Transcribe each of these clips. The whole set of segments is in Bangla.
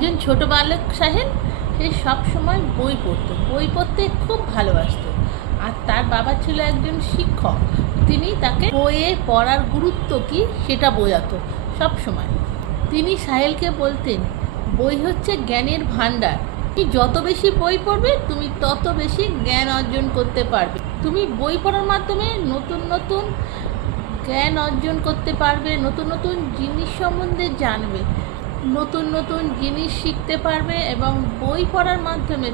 একজন ছোট বালক সাহেব, সে সবসময় বই পড়তে খুব ভালোবাসত। আর তার বাবা ছিল একজন শিক্ষক, তিনি তাকে বইয়ে পড়ার গুরুত্ব কী সেটা বোঝাতো সব সময়। তিনি সাহেলকে বলতেন, বই হচ্ছে জ্ঞানের ভাণ্ডার, তুমি যত বেশি বই পড়বে তুমি তত বেশি জ্ঞান অর্জন করতে পারবে। তুমি বই পড়ার মাধ্যমে নতুন নতুন জ্ঞান অর্জন করতে পারবে, নতুন নতুন জিনিস সম্বন্ধে জানবে, নতুন নতুন জিনিস শিখতে পারবে এবং বই পড়ার মাধ্যমে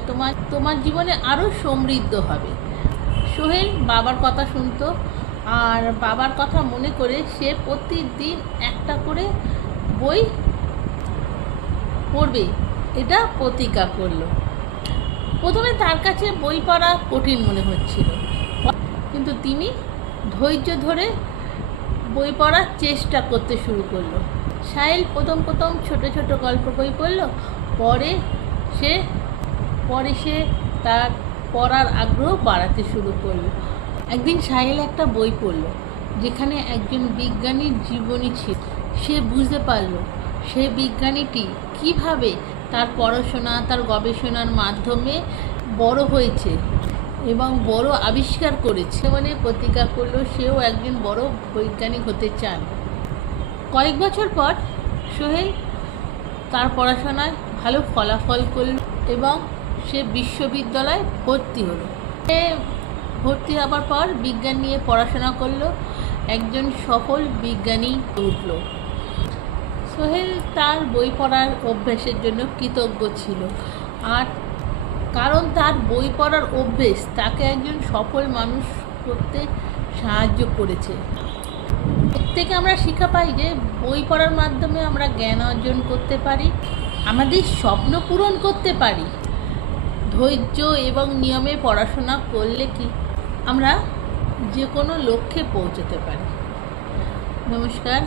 তোমার জীবনে আরও সমৃদ্ধ হবে। সোহেল বাবার কথা শুনতো আর বাবার কথা মনে করে সে প্রতিদিন একটা করে বই পড়বে, এটা প্রতিজ্ঞা করলো। প্রথমে তার কাছে বই পড়া কঠিন মনে হচ্ছিল, কিন্তু তিনি ধৈর্য ধরে বই পড়ার চেষ্টা করতে শুরু করলো। সাহেল প্রথম ছোট ছোট গল্প বই পড়ল, পরে সে তার পড়ার আগ্রহ বাড়াতে শুরু করলো। একদিন সাহেল একটা বই পড়ল যেখানে একজন বিজ্ঞানীর জীবনী ছিল। সে বুঝতে পারল সে বিজ্ঞানীটি কিভাবে তার পড়াশোনা, তার গবেষণার মাধ্যমে বড় হয়েছে এবং বড় আবিষ্কার করেছে। মানে প্রতিজ্ঞা করলো সেও একজন বড় বৈজ্ঞানিক হতে চান। কয়েক বছর পর সোহেল তার পড়াশোনায় ভালো ফলাফল করল এবং সে বিশ্ববিদ্যালয়ে ভর্তি হলো। সে ভর্তি হওয়ার পর বিজ্ঞান নিয়ে পড়াশোনা করলো, একজন সফল বিজ্ঞানী উঠল। সোহেল তার বই পড়ার অভ্যাসের জন্য কৃতজ্ঞ ছিল, আর কারণ তার বই পড়ার অভ্যেস তাকে একজন সফল মানুষ করতে সাহায্য করেছে। এর থেকে আমরা শিক্ষা পাই যে বই পড়ার মাধ্যমে আমরা জ্ঞান অর্জন করতে পারি, আমাদের স্বপ্ন পূরণ করতে পারি। ধৈর্য এবং নিয়মে পড়াশোনা করলে কি আমরা যে কোনো লক্ষ্যে পৌঁছতে পারি। নমস্কার।